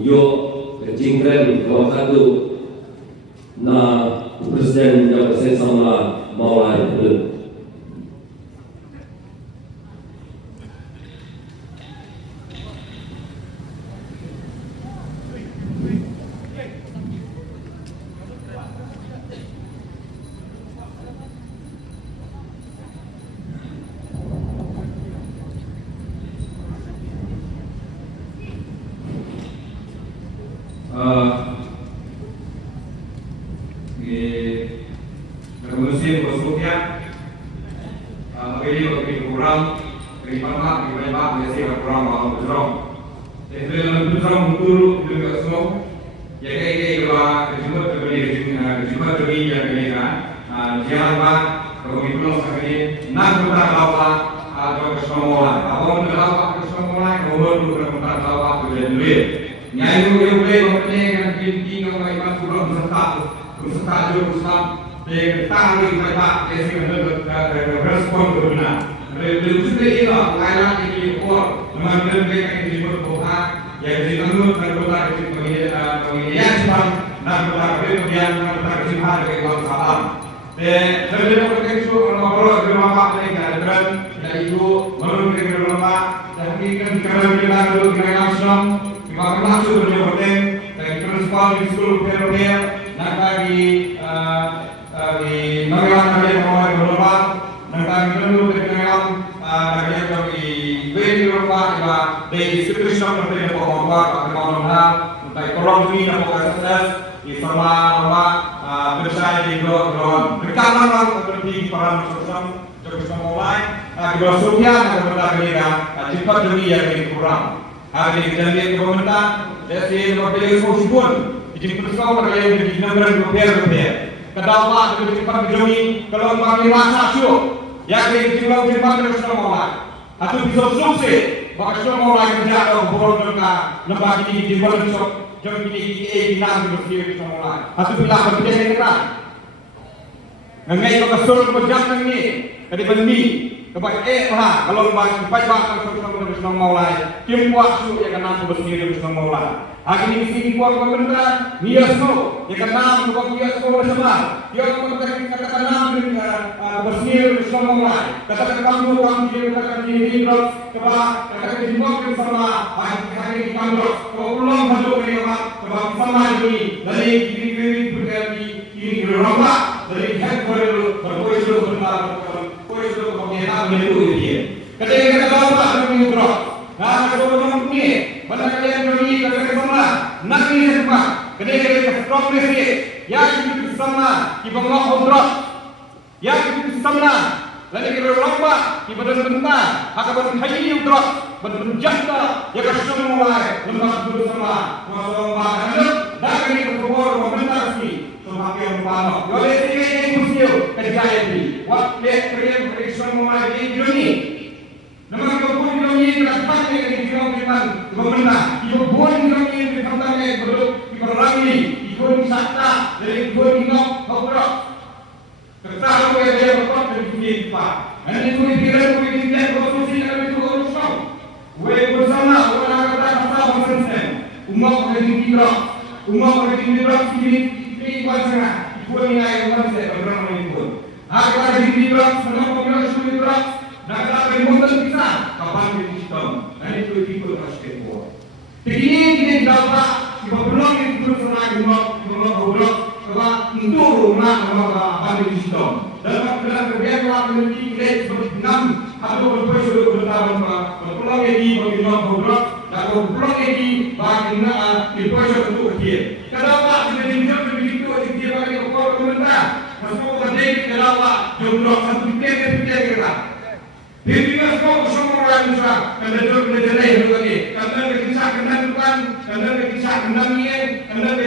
yo jingkren waktu na presiden yang bersama mawar itu. Musim bersukian, bagi kurang, bagi pamak, bagi banyak, biasa kurang malam berserong. Jadi dalam berserong dulu juga semua, ya kayak kejumpa terbeli yang kena, jangan lupa kalau itu sekali nak kita lawa atau kesemuan, apa kita lawa kesemuan, umur kita lawa berdua. Nyai itu boleh mempunyai pinti kalau iman kurang berserta jurusan. Tanggung jawab yang respon benar. Lebih ini lah, layanan ini kuat. Memang mereka ini berbuka, yang ditanggung dan berbuka di pemilihan sebab dan berbuka kemudian berbuka kesimpan dari Tuhan Salam. Jadi mereka itu ngobrol di rumah mereka dan itu menurut mereka rumah dan ini karena kita dulu dengan langsung kita masuk ke hotel dari principal di sekolah Perugia dan bagi di negara yang mulai berubah, negara itu dengan negara di Eropa, di sekitar seperti di Papua, di Malaysia, di Kolombi, di Pakistan, di Somalia, bersaing di Ground. Mereka memang seperti para sosok juga mulai di Australia dan berbagai cepat dunia yang kurang. Hari ini jadi pemerintah, jadi seperti sosibun, dijemput sekolah yang di negara Eropa. Kedua itu cepat berjumi kalau mengambil masa syuk yang dijual di mana semua atau bisa sukses maka semua lagi tidak ada borong mereka lembaga ini dijual syuk jadi ini bilang bersih semua atau bilang berbeda negara mengenai kesulitan berjalan ini dari benih kepada kalau lembaga baik semua mulai tim waktu yang kena bersih semua mulai. Hari ini sini buat pemerintah, niasno, ya kenal buat niasno bersama. Dia katakan bersih bersama mulai. Katakan kamu katakan diri katakan dibuat bersama. Hari ini kamu ulang masuk ke rumah bersama ini dari ini rumah dari headquarter berkuasa pemerintahan itu dia. Ketika kita bawa kami terus, sebelum ini pada kalian beri kerjasama, nanti semua ketika progresi yang itu sama di bawah kontrak, yang itu sama lalu kita lomba di badan bentar, akan berhaji terus berjasa ya semua lembaga bersama lomba dan kami berkumpul pemerintah resmi semakin banyak. Oleh ini musim kejayaan ini, waktu kalian semua di dunia. Namun kebun kami terdapat yang dilakukan pemerintah. Kebun kami dilakukan belum diperangi. Kebun wisata dari kebun inok bergerak. Ketahui yang dia bergerak dari dunia pak. Dan itu tidak berfungsi dalam itu urusan. Kue bersama orang kata bersama. Umat berjumpa bergerak. Umat berjumpa di pasar. Kebun ini yang manusia bergerak itu. Agar bergerak semua pemerintah sudah bergerak. Dan kalau remote bisa, kapan di sistem? Dan itu harus keluar. Begini dapat belum itu senang belum sebab untuk rumah kapan di sistem. Dalam keadaan menjadi great seperti 6 atau berpulang bertahun berpulang lagi bagi belum dan berpulang lagi bagi berpulang untuk dia. Kenapa sudah dijual begitu dia bagi kepala pemerintah? Masuk terjadi kenapa jumlah satu kita. Jadi semua orang Islam, kerja lain lagi. Kerja kisah bukan, kerja ini, kerja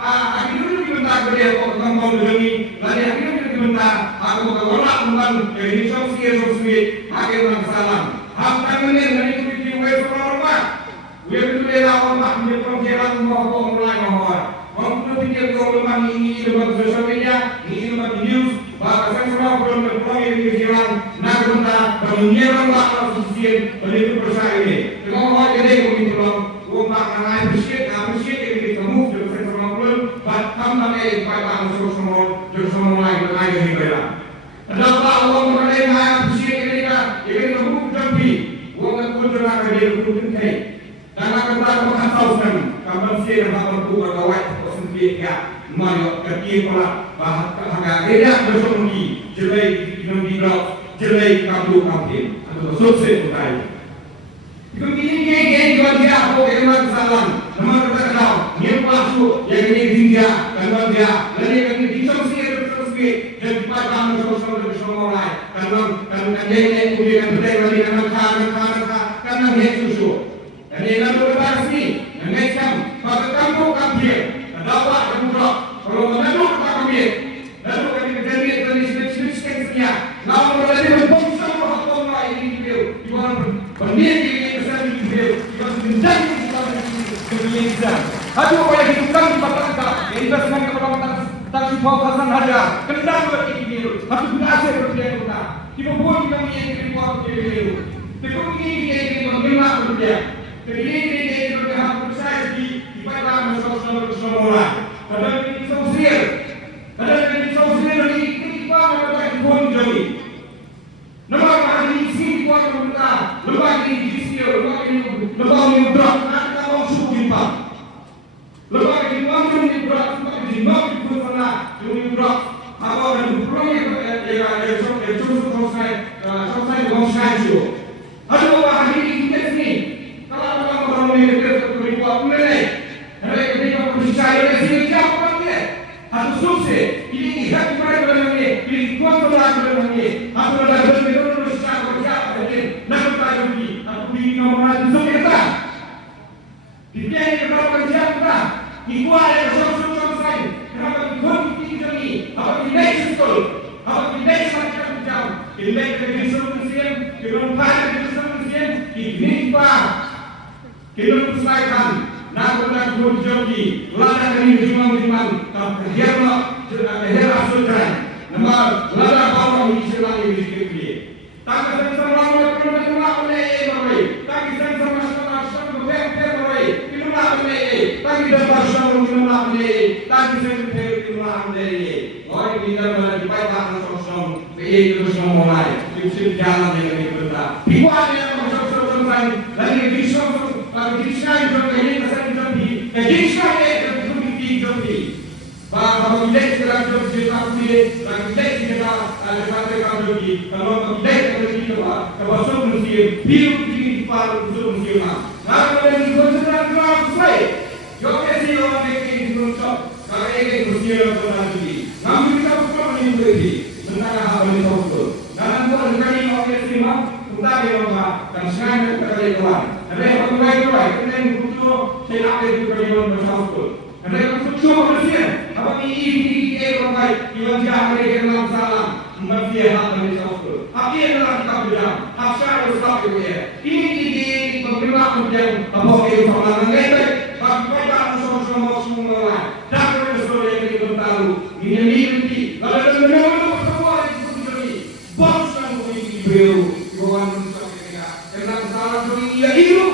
akhirnya dibentak beliau kalau mau demi, lalu akhirnya dibentak. Aku berolak bukan ini solusi, akhirnya salam. Hamdan ini dari itu web orang, web itu dia orang menjadi penggerak mau mulai mohon. Mau pikir kau memang ini dalam sosial media, ini dalam news, bahkan semua program yang dijalan. Menyiapkan waktu susun beli persaingan. Kalau orang jadi begitu, orang back and I appreciate the move to the central government, but come on a by down so small, just someone like the I can hear that. And that's why I appreciate it, even the move to be, what the good to have a good take. Dan akan berlaku tahun kapan sih dapat buat kawat sendiri ya, mana kerja pula bahkan kerja bersama jelai dinamika jelai kampung kampung atau sukses bukan. Itu ini juga dia apa yang salam, nama kita kenal, ni pasuk yang ini dia, kalau dia, lalu yang ini terus dan dipajang bersama orang, kalau dia kemudian berdekat karena dia susu. Dan yang lalu berarti, yang macam pada kampung kampung, dapat kemudian kalau menadu kampung, lalu kami berjadi dari sekian, lalu berjadi berbangsa orang lain ini dia, ibarat berdiri besar ini dia, ibarat menjadi kebiasaan. Aduh, kalau hidupkan di masyarakat, investasi kepada taksi Hasan Hajar, kendang bagi dia, harus berhasil berjaya kita. Kita pun kami yang dibuat dia, tekuk ini mengenal berjaya. Jadi ini berkah percaya di pada masalah orang. Pada ini sosial ini pada pun jadi. Nama ini sini buat kita, lepas ini sosial, lepas ini berat, kita mau suku pak. Lepas ini mau ini berat, lepas ini mau itu sana, ini berat. Apa dan proyek selesai itu. Aduh, hari ini kita sini. Harus sukses. Ini hak mereka ini. Ini kuat mereka ini. Aku adalah betul-betul bersama siapa ini. Nak bertanya aku di nomor satu kita. Kita ini berapa siapa? Ibu ada sosok saya. Kenapa ikut ini? Apa tidak sekolah? Apa tidak macam jam? Kita ini solusian. Kita mempunyai solusian. Ini pak. Kita selesaikan. Nak berjanji, lada kami berjumlah, herla sultan, nama lada bawah ini selalu dikiri. Tak ada sama orang oleh, tak ada sama oleh, kita oleh, tak ada sama oleh, tak ada oleh. Orang kita berjumpa dengan sosok, itu semua mulai, itu jalan yang kita. Ibuan yang sosok lagi disosok. Kalau Krishna itu ini kesan jadi, Krishna itu bukti jadi. Bahwa kita sekarang jadi tapi kita tidak ada jadi. Kalau kita jadi kalau solusi hidup di paru solusi mana? Kalau kita berjalan terus saya, jokowi orang ini terus. Kalau ini berjalan terus lagi. Kami kita bukan ini sementara hal ini terus. Dan bukan kali orang terima, kita berubah dan sekarang kita berubah. Mereka mulai, kemudian butuh saya nak itu perjuangan bersama. Mereka sudah bersih. Apa ini orang yang jahat mereka dalam salam mempercayai hal bersama. Apa yang dalam kita berjam? Apa yang harus kita ini pemerintah kemudian apa yang sama dengan bagaimana sama lain. Dan bersama yang kita tahu ini kalau benar semua itu jadi bangsa ini beliau Tuhan dalam salah dunia itu,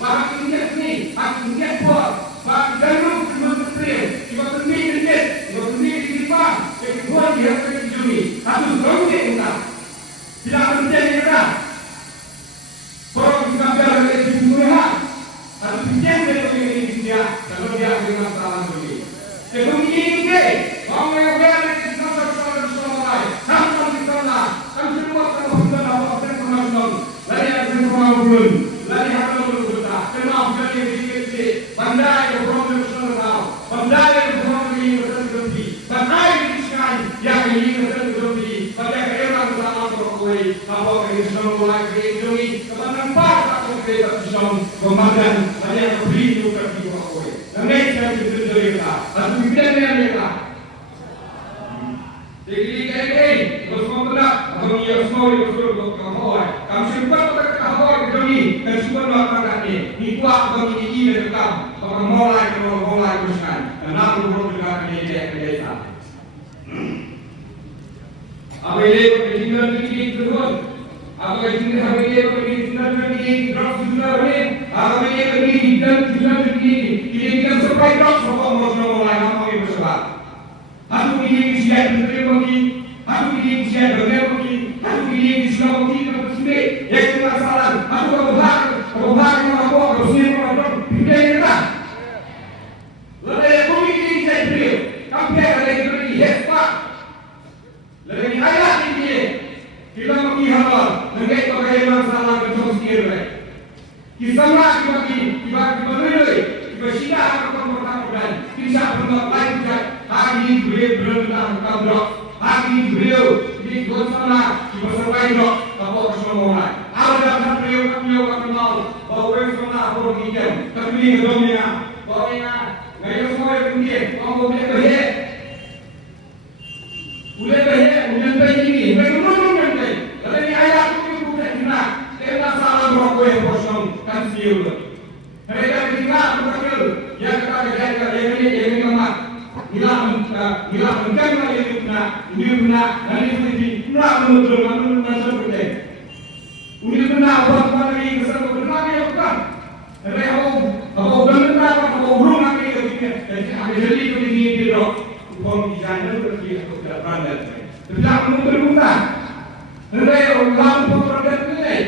bagi kita ni, bagi kita buat, bagi dalam kementerian, kita sendiri kita, kita buat dia terjuni, harus berani kita, tidak berani kita. Kalau kita berada di dunia, harus berani dengan dia, kalau dia dengan salah dunia. Kemudian ini, orang yang berada di sana lain, tanpa di sana, kan semua kalau kita dapat informasi. Lari akan berlalu, lari akan berlalu. Kenapa kalian dikasih pandai berprofesional tahu, pandai berprofesional pandai diskan yang ini berprofesional, pandai kerana bersama berkoi, apa kerana mulai kerjoi, kepada empat atau kerjaan komandan, ada yang beri juga di berkoi. Namun saya tidak mereka, atau tidak mereka. Jadi bersama kami yang semua bersama kahwai, kami sempat kahwai kami dan semua melakukan ini kuat bagi ini mereka, bahkan mulai bersama, dan aku berdoa ini dia. Apa ini perjalanan ini terus? Apa ini hari ini perjalanan ini terus? Apa ini perjalanan Sesuai drop sokong mau mulai ngomongin bersebat. Hatu ini siap menteri bagi, hatu ini siap bagi bagi, hatu ini siap bagi kalau sendiri. Yang itu masalah. Hatu kalau bahar yang aku kalau sendiri kalau drop kita kita. Lalu kami ini saya beri, kami ada yang beri hebat. Lalu ayat ini kita bagi halal, mengenai pakai masalah betul sendiri. Kita bagi kita sila akan bertahan. Kita berbuat lain hari ini beliau berendam kabrak. Hari ini beliau di Gosana di Pasar Dok kapal kesemua. Ada dalam beliau kami akan kenal bahwa Gosana orang ikan. Kami ini domina, domina. Gaya semua yang kemudian kamu boleh berhe. Boleh ini. Mereka belum. Kalau ini ayat itu bukan kena. Kita salah berapa yang kosong kan siul. Mereka ketika berkata yang kata yang ini lemah. Hilang mengenai ini benar, dan itu benar menurut seperti. Ini benar buat lagi kesan benar dia bukan. Tapi aku benar aku burung lagi ketika ada jadi begini di rock. Bukan desainer berarti aku tidak pandai. Tidak menurut. Hendak orang pemberantasan ini.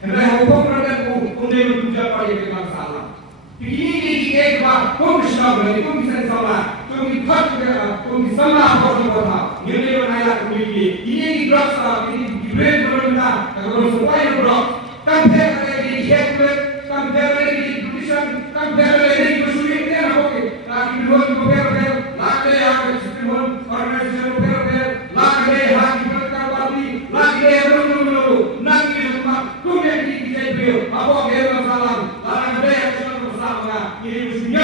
Hendak pemberantasan untuk mencapai masalah. Ini kita komisioner berarti komisioner sama. Kami sama apa. Ini ayat ini drop ini brand berita. Kalau supaya drop, compare lagi headway, compare lagi position, compare lagi position ini apa ke? Lagi dua compare, lagi apa sistem organisasi compare, lagi hak berkarbati, lagi belum, nanti semua kemudian kita beliau apa ke masalah, lagi ada yang bersama ini musuhnya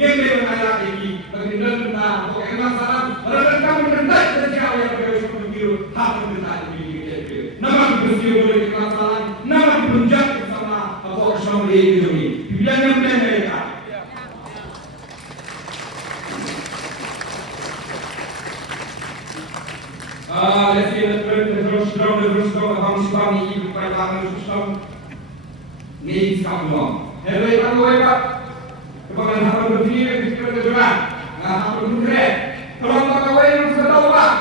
ini ayat ini. Bagaimana bukan masalah. Kalau kamu rendah sejauh yang berjauh biru, harus rendah di diri. Nama bersiul boleh masalah. Nama berunjak sama apa orang di ini. Bila yang mereka. Let's see the first kami sebami ibu pada tangan susah. Ni kamu. Hello kamu hebat. Kebangan hal berdiri kita berjuang. Nah, benar. Kalau tak kau yang sudah tahu bah,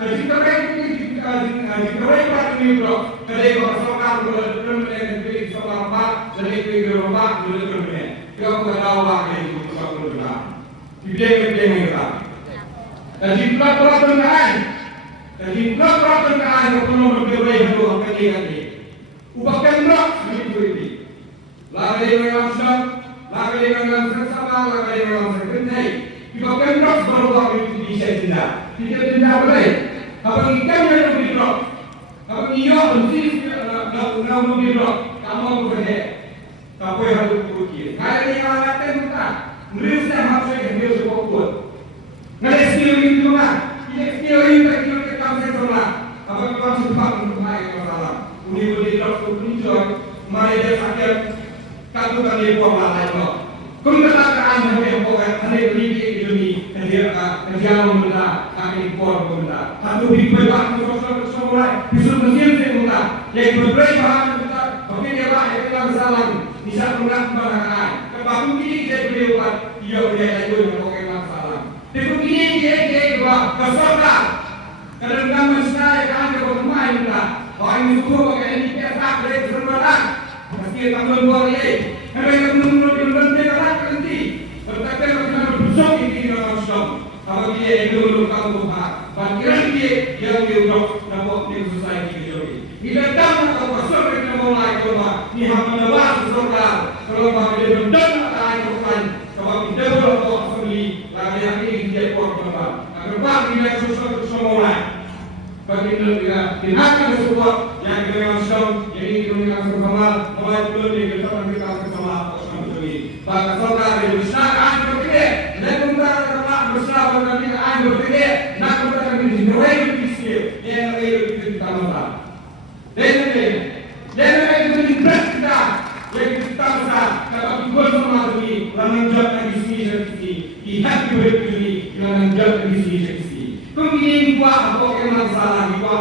jika mereka ini bro, kalau bersama berlembut dengan sama bah, jadi kita bah berlembut. Kau tak tahu bah ini bukan berjuang. Tidak kita. Jadi pelak dengan, kau perlu berdoa itu akan diganti. Ubahkan bro, ini. Lagi dengan sedang. Lagi dengan bersama, lagi dengan berkenai. Jika pemprov berubah menjadi bisa tidak boleh. Kalau ikan yang lebih drop, kalau ia mesti nak lebih drop, kamu boleh. Kamu yang harus berukir. Kalau ini anak tempat, mereka harus dia sepuluh. Nggak skill itu mah, ini skill itu kita kamu semua. Apa kita sempat untuk naik masalah. Uni boleh drop untuk mari dia sakit. Kamu kan dia buang lain kok. Kemudian yang bukan hanya beli ini kerja membela kami buat membela. Satu dibuat sosial semua bisa mesin semua. Yang berbeda bahan kita, tapi dia bahan itu masalah. Bisa menggunakan bahan. Kalau ini dia beli buat dia boleh lagi memakai masalah. Tapi ini dia buat kesorga. Kalau kamu saya kan dia bermain kita. Bahan itu pakai ini dia tak boleh semua. Pasti kamu buat ini. Mereka menurut mereka nanti. Tetapi kalau besok ini dalam Islam, kalau dia yang dulu kamu buat, bagian dia yang diurut dapat selesai video ini. Bila datang atau besok kita mulai coba, ni hamba lepas surga. Kalau bagi dia berdam atau bukan, kalau kita boleh bawa sendiri, lagi yang ini dia buat apa? Agar bagi dia sesuatu semula. Bagi dia dinakan sesuatu yang dengan Islam, jadi dengan bersama, mulai dulu kita bersama. Bahkan saudara itu sangat berbeda. Namun kalau bersama dengan orang berbeda, namun kalau di luar itu yang lain itu kita masak. Dan itu diberat kita, yang kita masak. Kalau kita bersama ini, lanjut di sini, di hati ini, lanjut di sini. Kemudian buat apa yang masalah, buat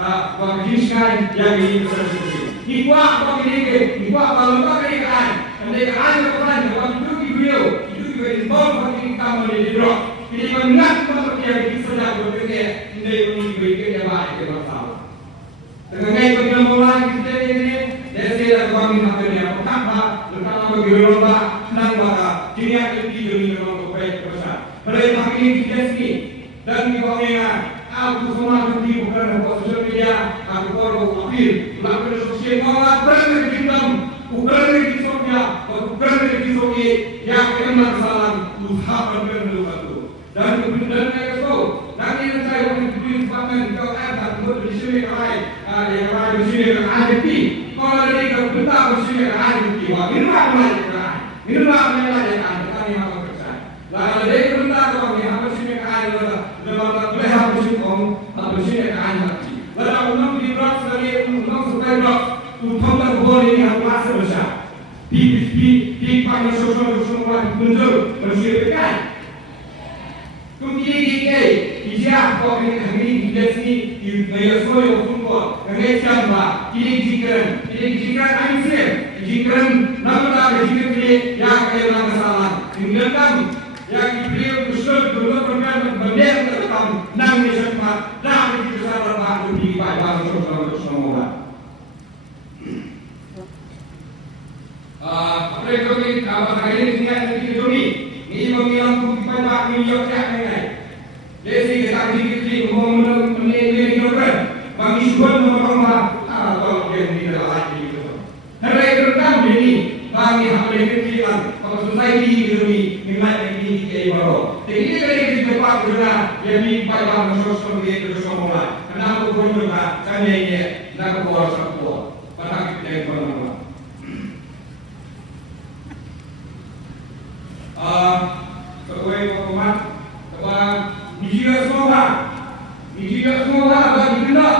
apa jenis yang ini seperti. Buat apa ini, buat apa lembaga ini. Mereka hanya berani waktu itu beliau itu juga dibawa bagi kamu di drop. Ini mengat untuk yang bisa berpikir ini berpikir yang baik ke masalah. Dengan itu mulai kita ini dari kami makannya pertama pertama bagi lomba senang maka kini akan dijadi lomba baik besar. Pada hari ini kita sini dan di bawahnya aku semua di bukan sosial media aku baru apil lakukan sosial media berada di dalam berada di sosial berada di sosial yang kena kesalahan usaha dan itu dan kemudian itu nanti saya akan diberi kesempatan ke atas untuk di sini kelai yang kelai di sini ke ADP kalau ada di kebentak di sini ke ADP wah minumlah melajari minumlah melajari kami yang akan kerja lalu ada di kebentak kami harus sini ke ADP dalam leha bersyukur bersini ke ADP lalu undang di blok sekali undang supaya blok utama boleh ini harus masuk besar di panggil sosial semua muncul bersihkan kemudian ijazah kau ini di sini di Malaysia football dengan siapa ini jikran Aisyah jikran nama jikran ini yang kena masalah kemudian yang diberi usul dulu permen berdek terkam nang nismat nang kesalahan baru di bawah sosial semua. Apa yang kami ini ini mengilang banyak minyak yang Desi kita dikit ngomong menilai orang bagi suatu orang kalau dia tidak lagi gitu. Hari pertama ini bagi hal kecilan kalau society ini nilai ini kayak baru. Jadi dari tempat kerja yang dibayar sosial media semua. Kenapa perlu saya ini nak buat satu pada kita pernah. Sebagai pemain Dijia semua bagi kita.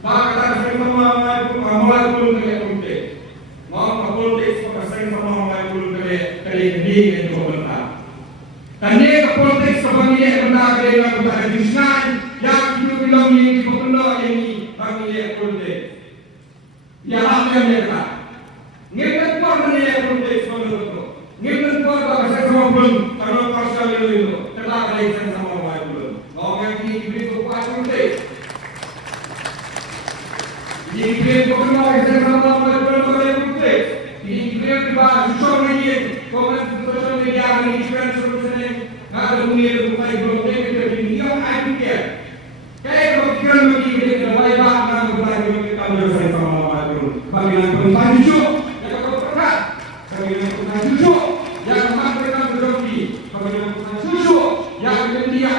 Maka saya mulai pun politik. Mau politik seperti saya mulai pun kali ini itu benar. Tadi politik seperti ini benar kali kita disnai yang itu bilang ini benar ini bagi politik. Ya apa yang mereka? Nggak pernah ini politik seperti itu. Nggak pernah saya semua belum kalau pasal itu telah kaitan sama orang ini diberi kekuatan politik. Diberi kekuatan sama politik. Diberi kekuatan sosial media. Komunikasi sosial media ini juga sebenarnya ada dunia bukan politik tapi dia ada. Kayak pikiran bagi kita baik bahkan bukan kita bersama sama itu. Bagaimana perempuan jujur? Yang berperan. Bagaimana perempuan jujur? Yang mereka berdoa. Bagaimana perempuan jujur? Yang dia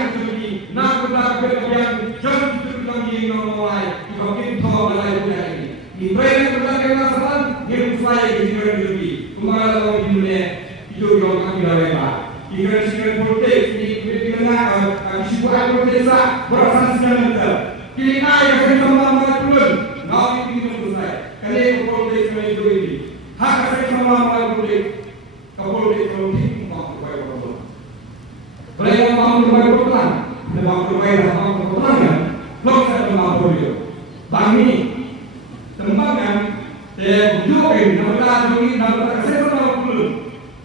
nak berbicara jangan kita lagi ngomongai kita kita mulai ini di brand berbagai masalah yang mulai kita lebih kemarin di dunia itu yang kami lakukan dengan politik ini dengan sebuah desa berasan sebenarnya kita yang sama pun nabi ini selesai kali politik itu ini hak saya sama politik politik mau berbagai Beliau mau berbagai pelan, mau berbagai pelan, belum saya mau beliau. Bami, tembakan, juga nama saya mau belum.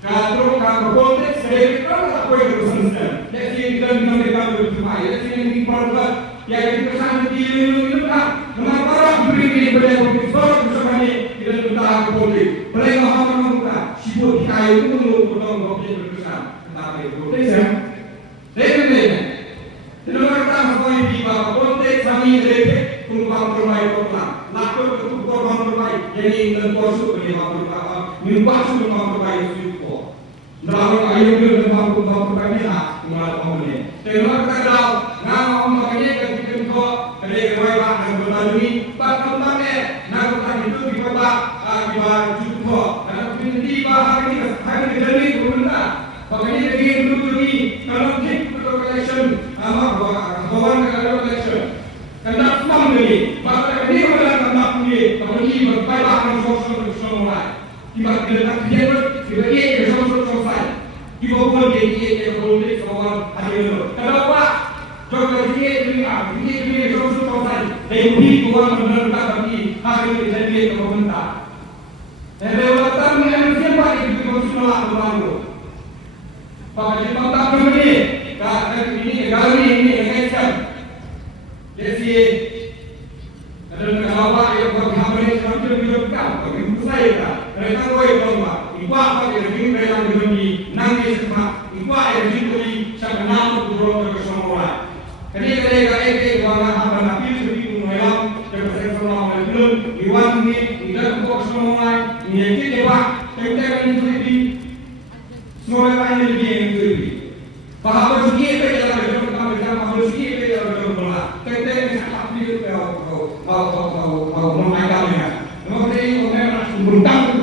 Kalau politik saya kalau tak boleh berusaha. Jadi kita mereka berjumpa, jadi ini produk yang kita itu tak. Kenapa orang beri beliau bersama ini tidak tentang politik. Beliau mau mengumumkan, sibuk kayu itu potong kopi bersama. Kenapa itu politik ya? Tidak pertama poin di bawah konteks kami dari tumpang bermain kota. Lakukan tumpang bermain jadi terposok di bawah minibus tumpang bermain itu. Lalu ayo kita tumpang bermain lah mulai tahun. Terus kita nama makanya ketika itu dari kewajiban dan bertanding bahkan nama tadi itu di bawah cukup. Dan di bawah ini hanya jadi pemerintah. Makanya dia dulu ini kalau kita election kawan kalau election kendak semua ini maka ini adalah kendak ini tapi berbagai sosial semua tiba kita dia sebagai sosial di bawah dia politik soal ada kenapa juga dia sosial dan di bawah menerima bagi hari ini jadi pemerintah dan lewat kami yang siapa itu sosial mereka koi lomba, iba apa yang begini mereka begini, nanti semua, iba yang begini sangat nama turun ke semua. Kadang-kadang eke bangga apa nabi seperti mengelam, terus semua belum, iwan ini, tidak kok semua, ini kita bah, kita ini itu semua lain lebih yang itu. Bahawa segi itu adalah bahawa segi itu adalah bola. Kita ini sangat pilih mau memainkannya. Kemudian orang berutang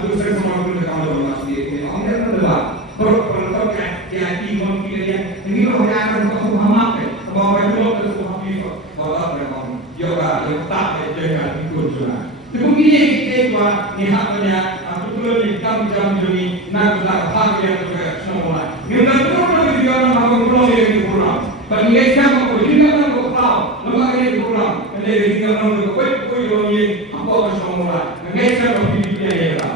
untuk saya semua pun kamu bola segi. Orang adalah perlu kayak timon dia ini orang yang akan memaham bahwa itu adalah sebuah film bahwa mereka yoga yang tak dengan ikut juga. Kemudian kita nihatnya betul di jam ini nak berlaku yang juga semua. Kita terus juga nak berlaku yang kurang. Bagi kita kalau kita nak berlaku, lembaga yang kurang. Jadi kita nak berlaku yang apa semua. Kita kalau kita ya.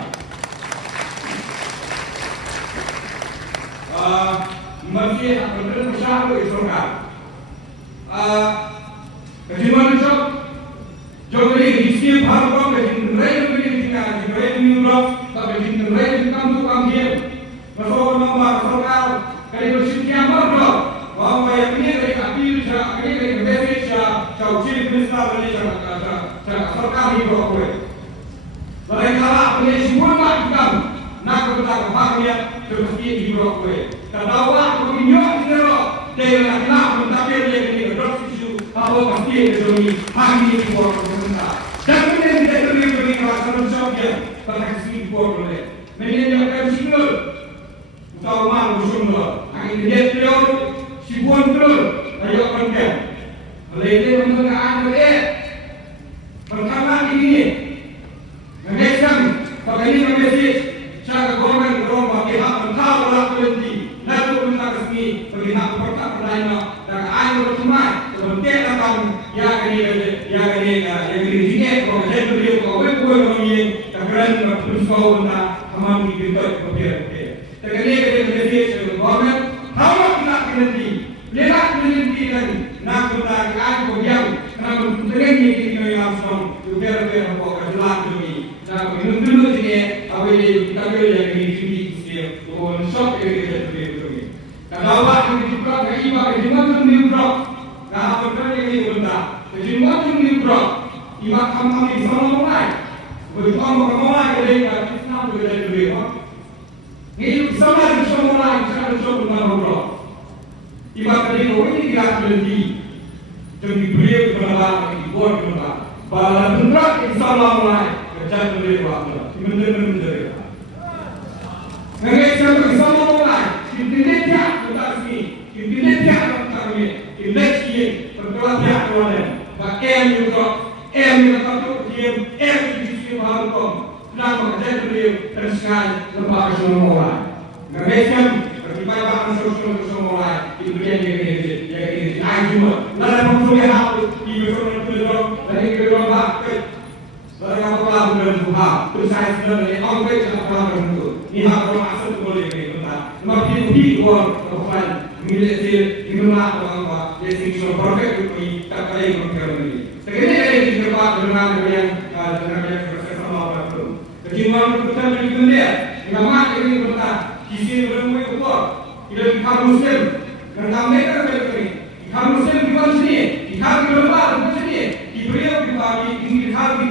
Masih betul besar itu kan. Kejiman itu jadi hisap harga kejiman tapi kita lain kamu panggil, masuk nama soal, kalau sekian berapa, bahwa yang ini dari kapil, ini dari Indonesia, ciri besar dari serkar itu apa? Mereka lah punya semua macam, nak kita panggil seperti itu apa? Kalau aku minyak itu, dia nak mentakir dia ini terus isu apa pasti itu hari ini buat kita. Dan kemudian kita beri rasa manusia. Pada segi boleh, menyenangkan single, utama musuhnya. Angin dia terus, sibuan terus, ayo pergi. Melihat mengenai ada pertama ini, mengesam, pada ini mengesis, cara golongan geromba pihak mentah olah berhenti, lalu mentah resmi bagi hak pertama lainnya dan air bertumai, sebentar akan yang ini sini, kalau saya beri kau kerana bersau na hamam kita berbiar. Terkadang kita berbiar government, hamam kita berhenti, lepas berhenti dan nak kita kan berbiar, kerana terkadang kita yang semua berbiar apa kejelas ini. Nak minum dulu sini, apa ini kita berbiar ini sini sini, on shop kita berbiar ini. Kalau awak juga iba kejiman tu diurak, kalau berbiar ini benar, kejiman tu diurak, iba kamu di sana mulai. Begitu orang mulai dari Islam dari dunia, ini sama dengan mulai sekarang sudah berubah. Ibarat ini orang ini tidak berhenti, jadi beliau berubah, dibuat berubah. Pada bentuk Islam mulai kerja beliau berubah, menjadi. Mengenai Islam mulai, intinya tiap berarti, intinya tiap berarti, indeksi berkelanjutan oleh, bahkan juga, juga dia, Harkom, kenapa kerja beliau tersekat lembaga semua. Mereka bertimbang semua itu dia yang ajuma. Lalu maksudnya apa? Ibu orang dari kerja barang apa bulan Tuhan. Terus saya sebenarnya angkat apa itu. Ini hak orang asal boleh ini benar. Tapi di luar kafan milik di rumah orang apa? Jadi semua perfect itu tak kaya berkerja ini. Sekarang ini kita dengan yang kejiman kita berikan dia, nama ini benar. Kisi berumur kuat, tidak dikar Muslim, dan mereka berkata, dikar Muslim di mana sini, dikar di lembar di mana sini, diberiau dibagi, dikar di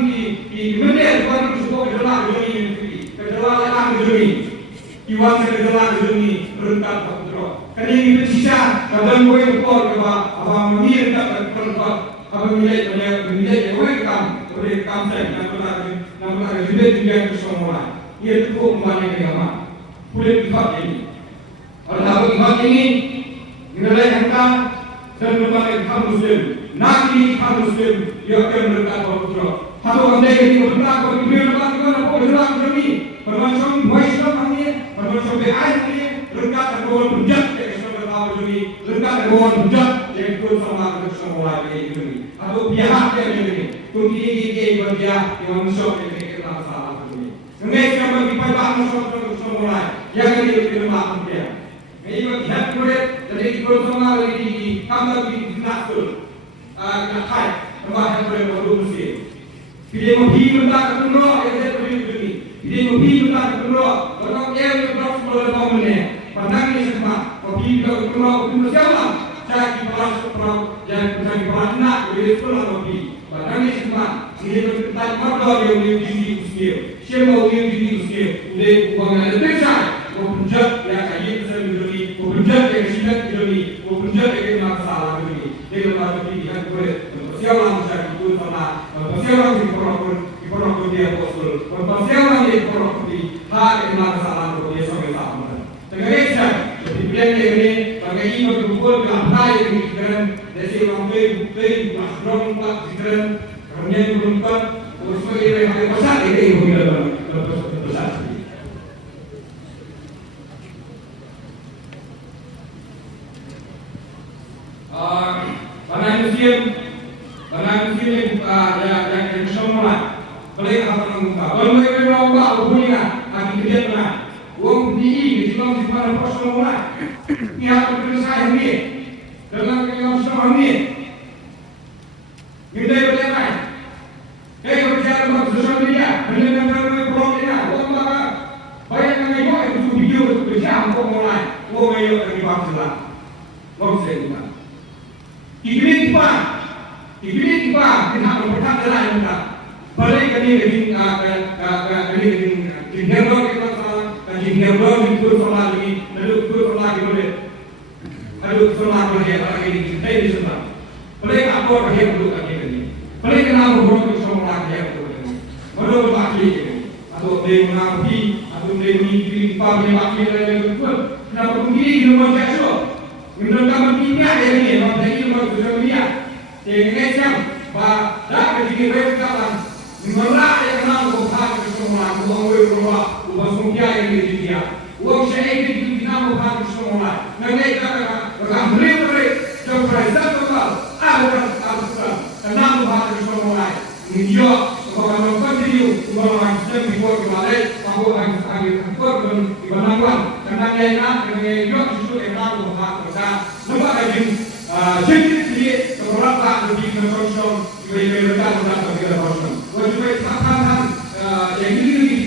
mana, bukan itu semua kejelas demi kejelas lelah demi, iwan kejelas demi berkat berdoa. Kerana ini sisa, kadang boleh kuat kepada apa mengira tak berkat, apa menilai yang welcome, boleh kamsen, nampak juga semua. Ia cukup membangun agama. Boleh dilihat ini. Oleh sebab dilihat ini, nilai harta dan berbagai hal Muslim. Nanti hal Muslim ia akan berkat berputra. Satu kandai ini berkat berputra dengan apa berkat demi bermacam Islam ini, bermacam behain ini berkat dengan berjat yang sudah tahu demi berkat dengan berjat yang ikut sama semua lagi demi. Atau pihak yang ini, kunci ini berdia yang masuk ini. Mereka bagi pada semua yang ini firman dia. Ini bagi hak kulit jadi ikut semua di kamar di nasul, kita kai tempat yang boleh berusia. Bila mau pergi benda ketemu yang saya pergi begini, Jadi kopi kita kedua, orang yang berdoa sebelum tahunnya, pandang ini semua kopi kita kedua kopi siapa? Saya kipas perang yang saya kipas nak boleh sekolah kopi. Pandang ini semua ini kita berdoa yang diuji usia, siapa yang diuji usia, udah uang ada besar, penjat yang kaji saya berdiri, penjat yang sihat berdiri, penjat yang masalah berdiri. Jadi lepas itu dia boleh siapa saya itu sama, siapa yang diperlakukan dia apostol, siapa yang diperlakukan hak yang masalah dia sampai sama. Dengan itu, kemudian ini bagi ibu berkumpul kelapa yang dikeren dari orang beri masron pak dikeren, kemudian berempat terus mengirim hal besar ini ibu dalam besar. Panai musim yang semula, boleh apa muka, kalau mereka berubah hubungan, akan kerja benar. Uang ini kita mesti pada pos semula. Ini harus berusaha ini, dengan kita semua ini. Kita berjalan, kita berjalan dengan sosial media, dengan program uang maka banyak yang ikut itu video itu berjam uang mulai, uang ayo dari bangsa, bangsa kita. Diberi kita tidak memperhatikan jalan kita. Balik ke ini Jinherlo kita salah, Jinherlo itu salah lagi, lalu lagi boleh, lalu salah boleh lagi ini di sana. Balik apa lagi yang perlu lagi ini? Balik kenapa boleh semua lagi yang perlu ini? Boleh lagi ini? Atau dia mengapi, atau dia mengikuti pabrik lagi lagi pun. Kenapa begini kita macam Minta kamu tidak ini, orang ini orang sudah dia. Dengan siap, dah ketika mereka kawan, menolak yang kenal bukan kesemua, uang berubah, uang sumber yang dia. Uang saya itu tidak bukan kesemua. Mereka akan beri coba satu kali, ada kenal bukan kesemua. Dia orang continue, orang sedang dibuat kembali, aku akan korban di Banangwan. Karena dia nak, dia juga susu kenal bukan nampak lagi, jadi dia terlalu lebih konsumsi lebih rendah untuk konsumsi. Wajib makan yang ini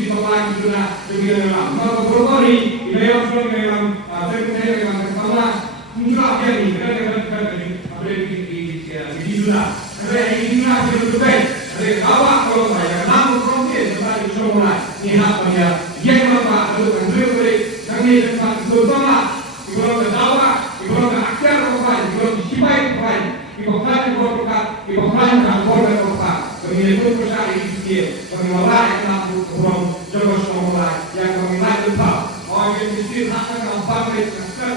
dipakai sudah lebih rendah. Maka berkali ini yang sudah memang saya memang sama muncul dia ni ada di sudah. Ada ini sudah berubah. Ada awak kalau saya namun proses tentang semula ini apa yang apa berubah kami sempat bersama ibarat berdawa ibarat akhir berubah ibarat disipai berubah ibarat berubah ibarat berubah kemudian itu persari itu kami mulai nak berubah jaga semula yang kami mulai berubah orang yang disir akan gampang berkata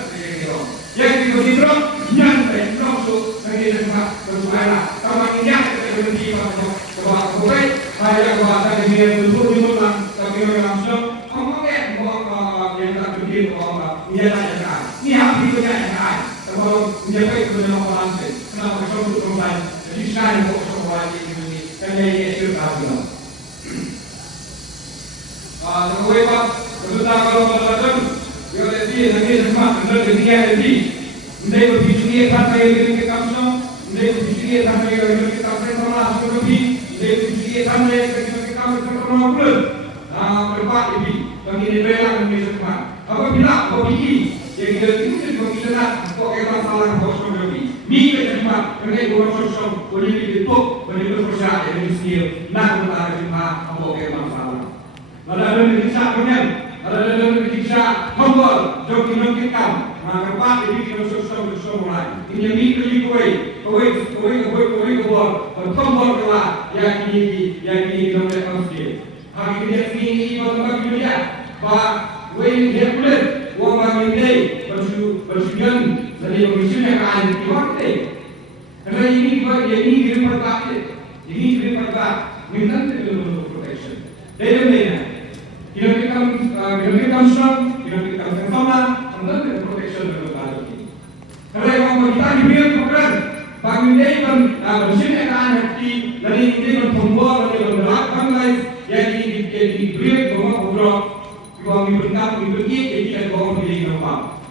yang diberikan nyantai langsung kami sempat bersuara kami nyantai berhenti bahwa berubah saya bahasa ini betul dimulang kami langsung yang tak berdiri orang menyatakan ini hak dikenyataan kalau menjaga kebenaran orang lain kenapa disebut perempuan jadi sekali kok semua ini karena ini serta Sampai pak sebentar kalau berlangsung dia tadi nanti semua benar dunia jadi mulai berbisnis sampai ke kampung mulai berbisnis sampai ke kampung sama langsung lebih mulai berbisnis sampai ke kampung sama bulan berapa lebih bagi negara Indonesia semua. Apabila kopi yang kita mengingat kok masalah kosong lebih, mika semua mengenai kosong boleh ditutup boleh berusaha dari sini nak mengenai semua apa masalah. Ada bisa kemudian ada bisa tombol joki mengkikam maka pak ini kita sosok mulai ini mika kue tombol kelah yang ini kita mesti hari ini bagi dunia bah wei dia boleh uang bagi dia bersugian dari pengisian yang ada di waktu karena ini diri perbat minta untuk protection dari kita strong kita sama untuk protection dari tadi karena yang kita diberi program bagi dia pengisian yang ada dari ini bertombol dari berlakukan lain yang diberi bahwa program bahwa diberi jadi bahwa diberi nampak.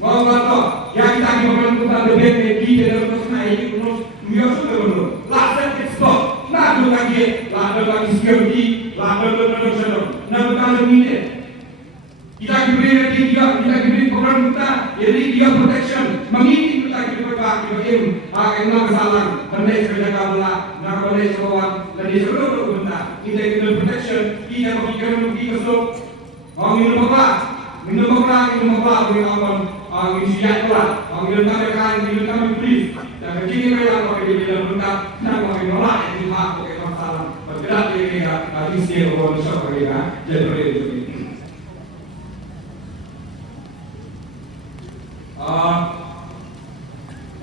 Bahwa kata yang kita diberikan kita lebih dalam kesana ini terus biasa dulu. Lalu stop, lalu lagi security, lalu dia diberi program kita, jadi dia protection, mengikuti kita kita berbagai macam masalah, pandai kerja kabula, nak pandai kawan, dan di seluruh benda kita protection, kita berikan kita so, minum apa, beri awan, siap pula, minum kami please, dan kini mereka pakai di dalam benda, nak pakai nolak itu hak pakai masalah, bergerak ini isi orang Malaysia mereka, jadi mereka.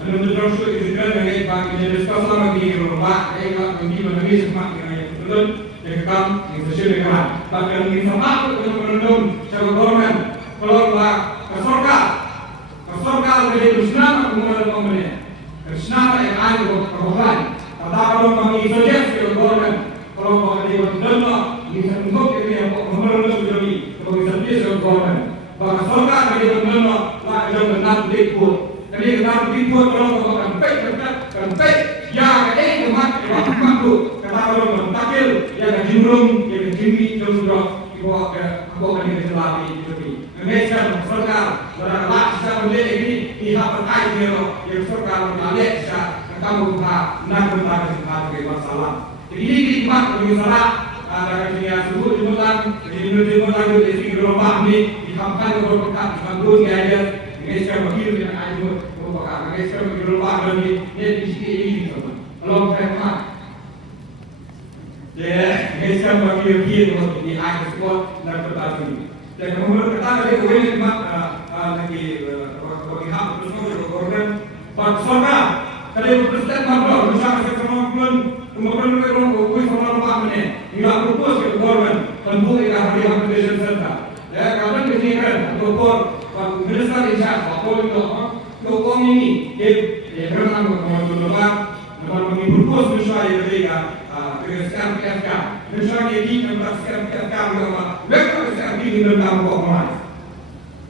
Menurut Rasul itu kan mengenai bagi jenis selama ini rumah, ini mengenai semak yang betul, yang kekal, yang sesuai dengan bahkan ini semak untuk menunduk sebuah government, keluar ke surga dari Krishna kemudian pemerintah, Krishna yang ada kebukaan, kata kalau kami suggest ke government, kalau kami berdua ini untuk ini yang menunduk jadi kalau suggest ke government, bahkan surga dari berdua lah yang benar dikut. Jadi kita dibuat kalau kan baik ya ini mat waktu kata orang mentakil ya jumrum ya jimi jumro ibu kan ini selapi jadi mereka surga berlaku sebagai ini pihak terkait ya surga mengalih kamu buka nak bertanya sebagai masalah jadi ini mat bagi salah ada dunia sebut jumlah jadi jumlah dari gelombang ini dihamkan berkat bangun ya Indonesia begitu dengan ayu merupakan Indonesia begitu luar dari di sini ini semua. Kalau mereka, Indonesia begitu di ayu semua dan bertanya. Dan kemudian kita dari ini lagi bagi hak terus kemudian surga. Kalau presiden Macron bersama kemudian orang kuis orang ini tidak propose ke government tentu tidak hari hak presiden serta. Ya kalau kita kan propose Minister in charge of all the community, if everyone will go to propose Minister Yadega, Scam Kafka, Minister Yadika, Scam Kafka, Vector Scam in the town of Mars.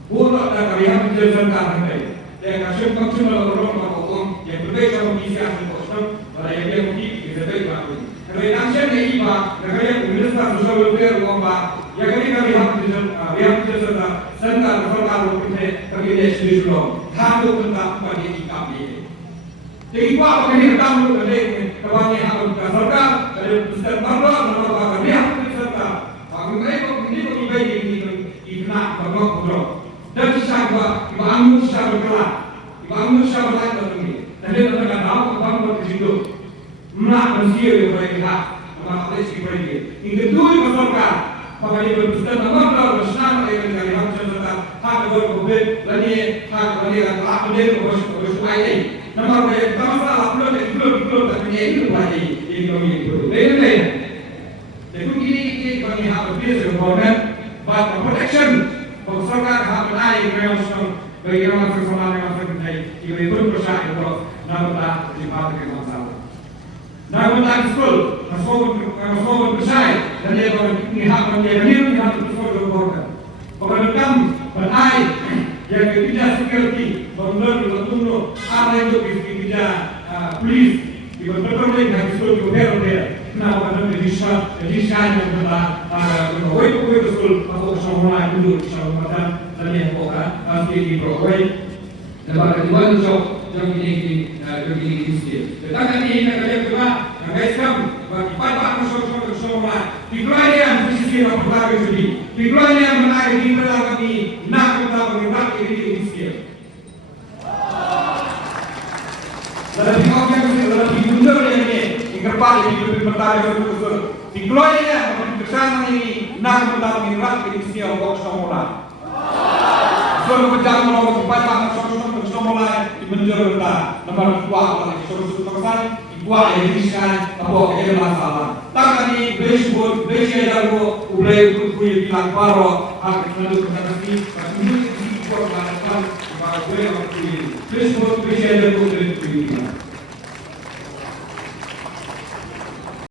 Who not that we have to do some time today? They are should come to the room of Hong, the application of these custom, but I am is a big one. And when I said the IVA, the Minister of Social Welfare, Yagarika, we have to do Santa Fernando pergi dari Solo, tahu tentang bagi kami. Jadi apa kami tahu dari kawannya yang berserta dari Ustaz Barlo, nama kami yang berserta. Kami mereka ini baik ini nak berlaku. Dan siapa bangun siapa berkelah, bangun siapa lain tertentu. Dan dia berkata tahu bangun berkejidu. Nak manusia yang mereka, nama Allah si mereka. Yang kedua berserta. Pagali berputar nama Allah bersama dengan kami ham serta hak berbeda lagi hak bagi hak bagi bersuai nama mereka masalah upload tapi ini lagi ini kami itu lain jadi ini kami hak berbeda government but protection berserta hak lain yang bagi orang bersama dengan seperti ini berpersah itu nama kita dipakai masalah nama kita school masuk bersai dan dia berpihak menjadi diri yang terus berkorban. Pemerintahan berai yang tidak security benar-benar apa itu tidak polis di beberapa yang disebut juga nah pada edisi yang benar itu school atau sekolah dulu sekolah dan yang bukan pasti di Broadway dan pada dua itu yang ini tetapi ini kerja kedua guys kamu bagi pak semua dikeluarkan sisi yang pertama jadi dikeluarkan menarik di belakang kami nak kita mengibat ini miskin dalam dimaksud dalam diundur ini ingkerpal ini lebih pertama betul dikeluarkan bersama ini nak kita mengibat ini miskin untuk semula Suruh berjalan menolong empat banget suruh mulai dimenjur kita nomor dua lagi suruh terkesan buat edisikan apa yang masalah. Tak kali besok jago ulai kuy bilang paro hak lalu kita kasih ini buat banyak hal gue waktu besok jago kuy